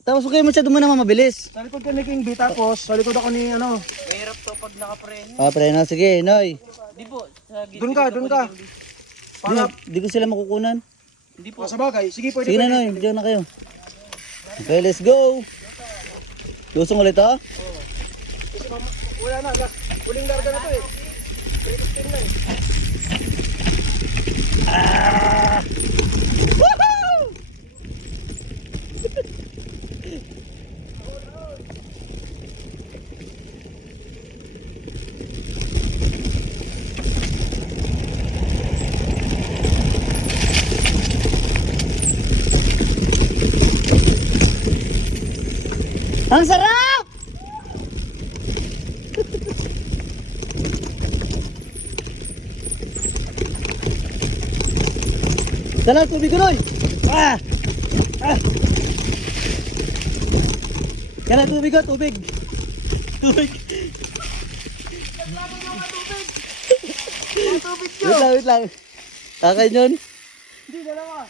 Tapos huwag kayo masyado mo naman mabilis. Sa likod ka ni King B, tapos sa likod ako ni ano. Mahirap to pag nakapreno. Preno. Sige, Noy. Di po. Sa Doon ka, doon ka. Di ko sila makukunan. Hindi po. Sa bagay, sige pwede. Sige na, Noy. Diyan na kayo. Okay, let's go. Lusong ulit, ha? Kasi wala na, huling larga na to eh. 3:15 na eh. Ang sarap! Dala, tubig ko, Noy! Dala, tubig ko, tubig! Tubig! Wait lang, wait lang. Kakain yun? Hindi, dalawa.